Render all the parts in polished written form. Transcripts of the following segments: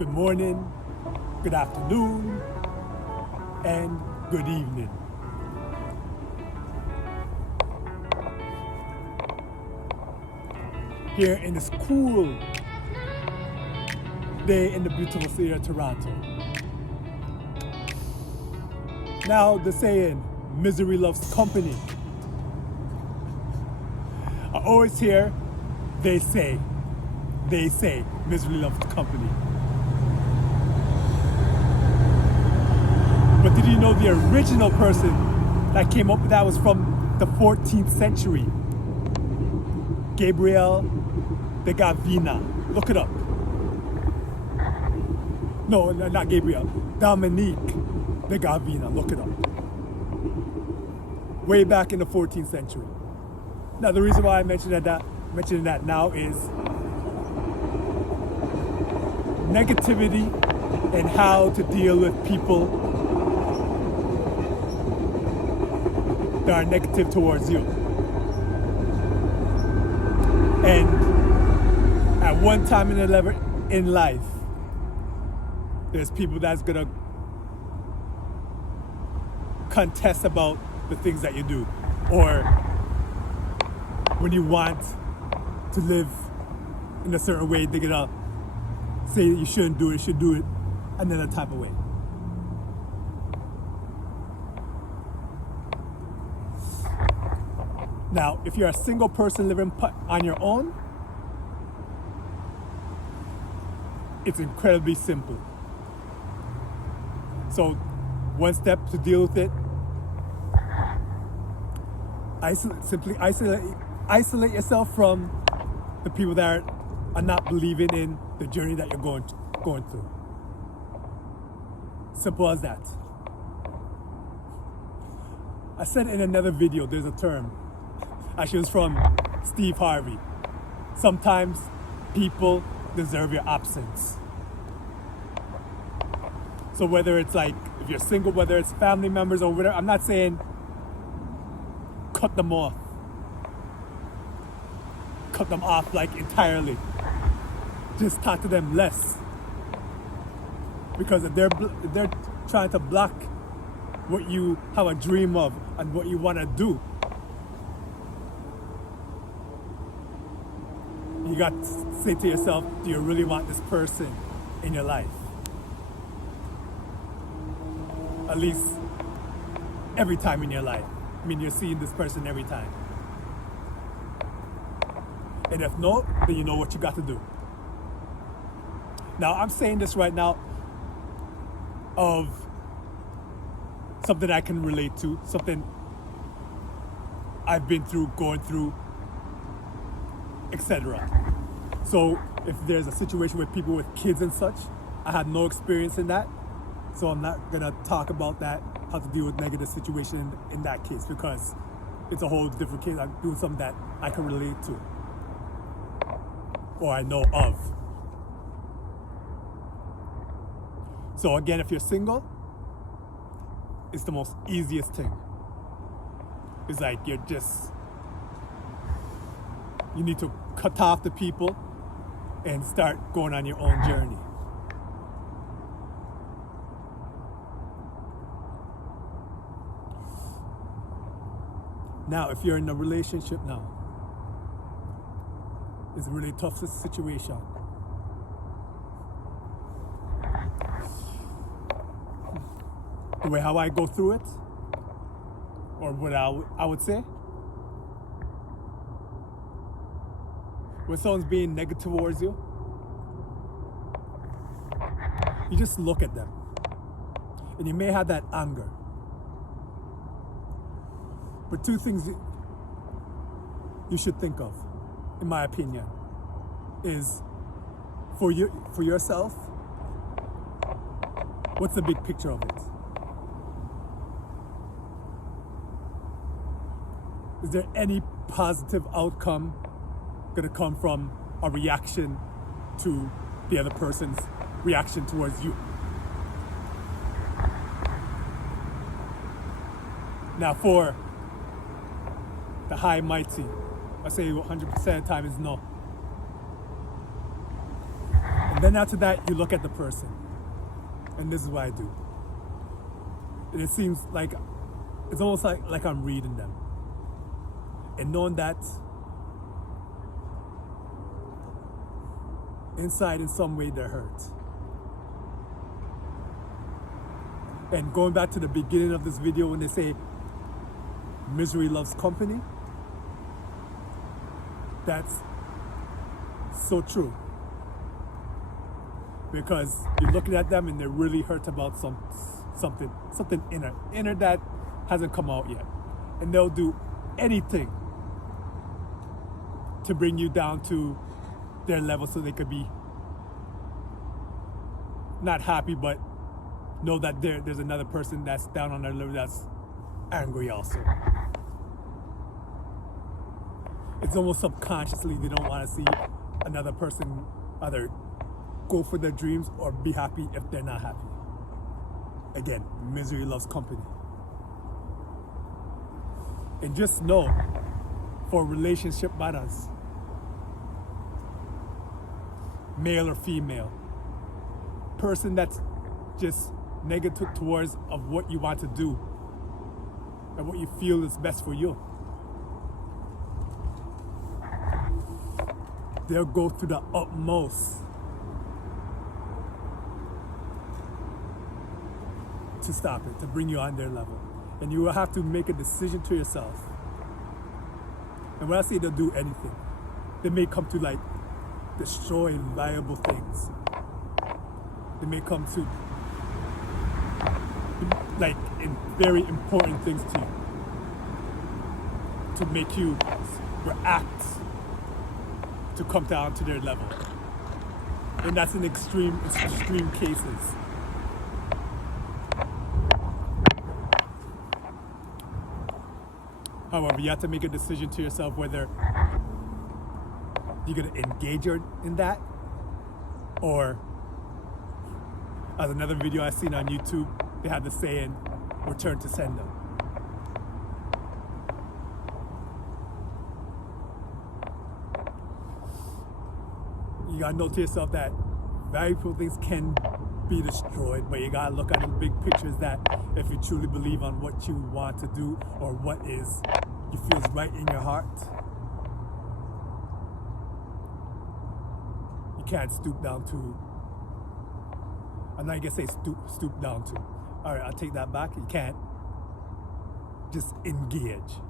good morning, good afternoon, and good evening. Here in this cool day in the beautiful city of Toronto. Now the saying, misery loves company. I always hear, they say, misery loves company. But did you know the original person that came up with that was from the 14th century? Gabriel de Gravina. Look it up. No, not Gabriel. Dominique de Gravina. Look it up. Way back in the 14th century. Now the reason why I mentioning that now is negativity and how to deal with people that are negative towards you. And at one time in life, there's people that's gonna contest about the things that you do, or when you want to live in a certain way, they're gonna say that you shouldn't do it, you should do it another type of way. Now, if you're a single person living on your own, it's incredibly simple. So, one step to deal with it, simply isolate yourself from the people that are not believing in the journey that you're going through. Simple as that. I said in another video, there's a term. Actually, it was from Steve Harvey. Sometimes people deserve your absence. So whether it's like, if you're single, whether it's family members or whatever, I'm not saying cut them off. Cut them off like entirely. Just talk to them less. Because if they're trying to block what you have a dream of and what you want to do, you got to say to yourself, do you really want this person in your life? At least every time in your life. I mean, you're seeing this person every time. And if not, then you know what you got to do. Now, I'm saying this right now of something I can relate to, something I've been through, going through, etc. So if there's a situation with people with kids and such, I had no experience in that, so I'm not gonna talk about that, how to deal with negative situation in that case, because it's a whole different case. I'm doing something that I can relate to or I know of. So again, if you're single, it's the most easiest thing. It's like you need to cut off the people and start going on your own journey. Now, if you're in a relationship now, it's a really tough situation. The way how I go through it, or what I would say, when someone's being negative towards you, you just look at them. And you may have that anger. But two things you should think of, in my opinion, is for yourself, what's the big picture of it? Is there any positive outcome going to come from a reaction to the other person's reaction towards you? Now, for the high mighty, I say 100% of the time is no. And Then after that, you look at the person. And this is what I do. And it seems like, it's almost like I'm reading them. And knowing that inside in some way they're hurt. And going back to the beginning of this video when they say misery loves company, that's so true. Because you're looking at them and they're really hurt about something inner that hasn't come out yet. And they'll do anything to bring you down to their level so they could be not happy, but know that there's another person that's down on their level that's angry also. It's almost subconsciously they don't want to see another person either go for their dreams or be happy if they're not happy. Again, misery loves company. And just know, for relationship matters, male or female, person that's just negative towards of what you want to do and what you feel is best for you, they'll go through the utmost to stop it, to bring you on their level. And you will have to make a decision to yourself. And when I say they'll do anything, they may come to like destroy valuable things. They may come to like in very important things to you, to make you react, to come down to their level. And that's in extreme cases. However, you have to make a decision to yourself whether you're going to engage in that, or as another video I seen on YouTube, they had the saying, return to sender. You got to know to yourself that valuable things can be destroyed, but you got to look at the big pictures that if you truly believe on what you want to do or what is you feels right in your heart, you can't stoop down to. I'm not gonna say stoop down to. All right, I'll take that back. You can't just engage.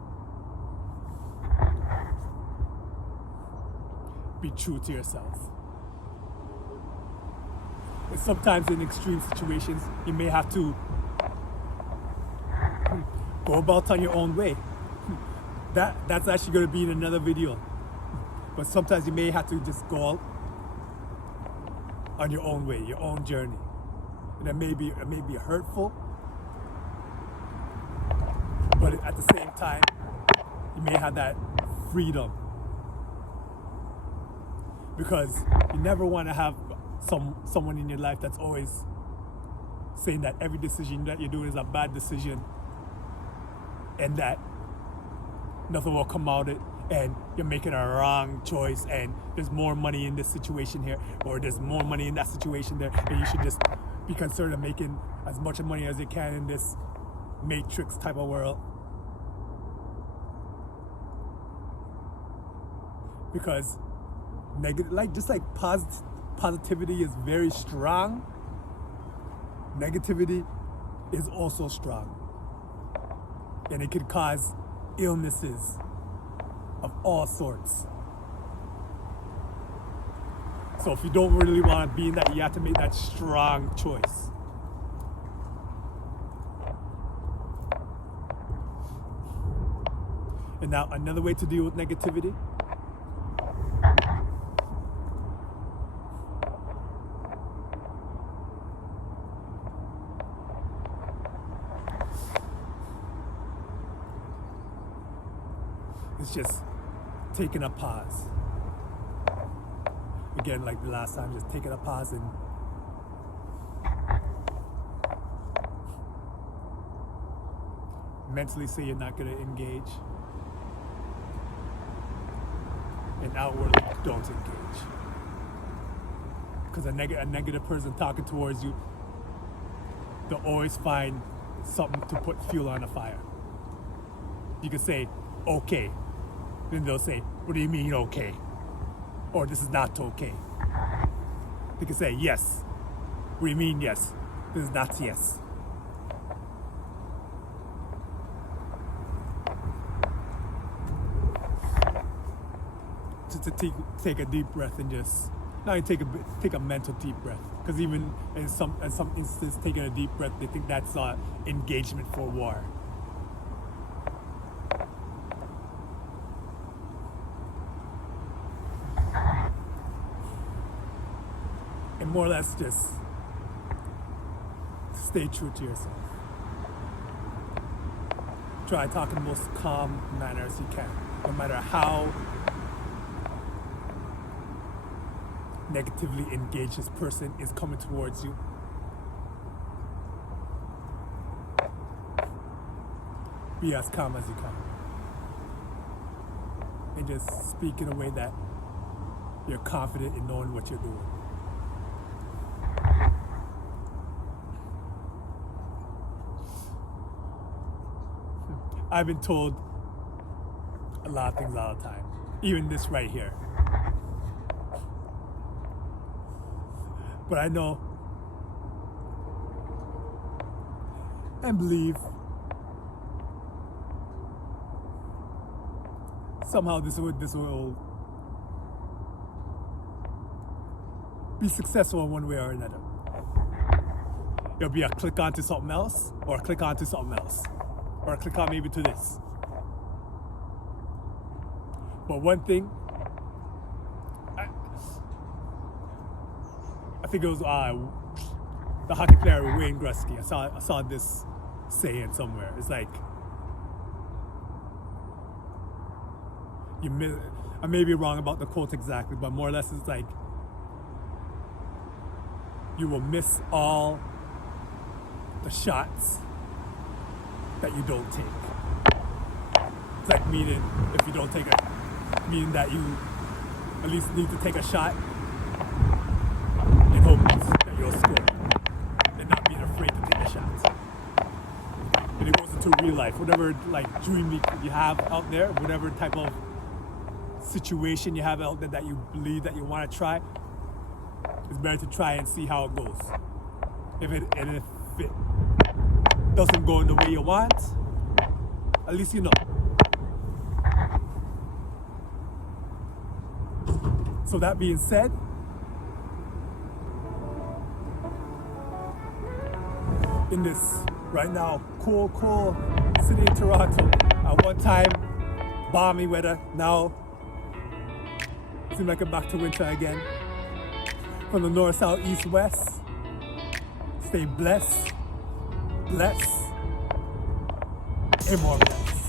Be true to yourself. And sometimes in extreme situations, you may have to go about on your own way. That's actually going to be in another video. But sometimes you may have to just go out on your own way, your own journey. And it may be hurtful, but at the same time, you may have that freedom. Because you never want to have someone in your life that's always saying that every decision that you're doing is a bad decision and that nothing will come out of it and you're making a wrong choice and there's more money in this situation here or there's more money in that situation there and you should just be concerned of making as much money as you can in this matrix type of world. Because positivity is very strong, negativity is also strong. And it could cause illnesses of all sorts. So if you don't really want to be in that, you have to make that strong choice. And now another way to deal with negativity is just taking a pause. Again, like the last time, just taking a pause and mentally say you're not going to engage, and outwardly don't engage. because a negative person talking towards you, they'll always find something to put fuel on the fire. You can say, okay. Then they'll say, what do you mean okay? Or this is not okay. They can say, yes. What do you mean yes? This is not yes. To take a deep breath and just not even take a mental deep breath, because even in some instances, taking a deep breath, they think that's engagement for war. And more or less just stay true to yourself. Try talking in the most calm manner as you can, no matter how negatively engaged this person is coming towards you. Be as calm as you can. And just speak in a way that you're confident in knowing what you're doing. I've been told a lot of things all the time, even this right here. But I know and believe somehow this will be successful in one way or another. It'll be a click onto something else, or a click onto something else, or a click on maybe to this. But one thing, I think it was the hockey player Wayne Gretzky. I saw this saying somewhere. It's like, I may be wrong about the quote exactly, but more or less it's like, you will miss all the shots that you don't take. It's like meaning if you don't take meaning that you at least need to take a shot in hopes that you'll score, and not being afraid to take a shot. And it goes into real life, whatever like dream you have out there, whatever type of situation you have out there that you believe that you want to try, it's better to try and see how it goes. If it doesn't go in the way you want, at least you know. So that being said, in this right now cool city in Toronto, at one time balmy weather, now seems like I'm back to winter again. From the north, south, east, west, stay blessed, and more blessed.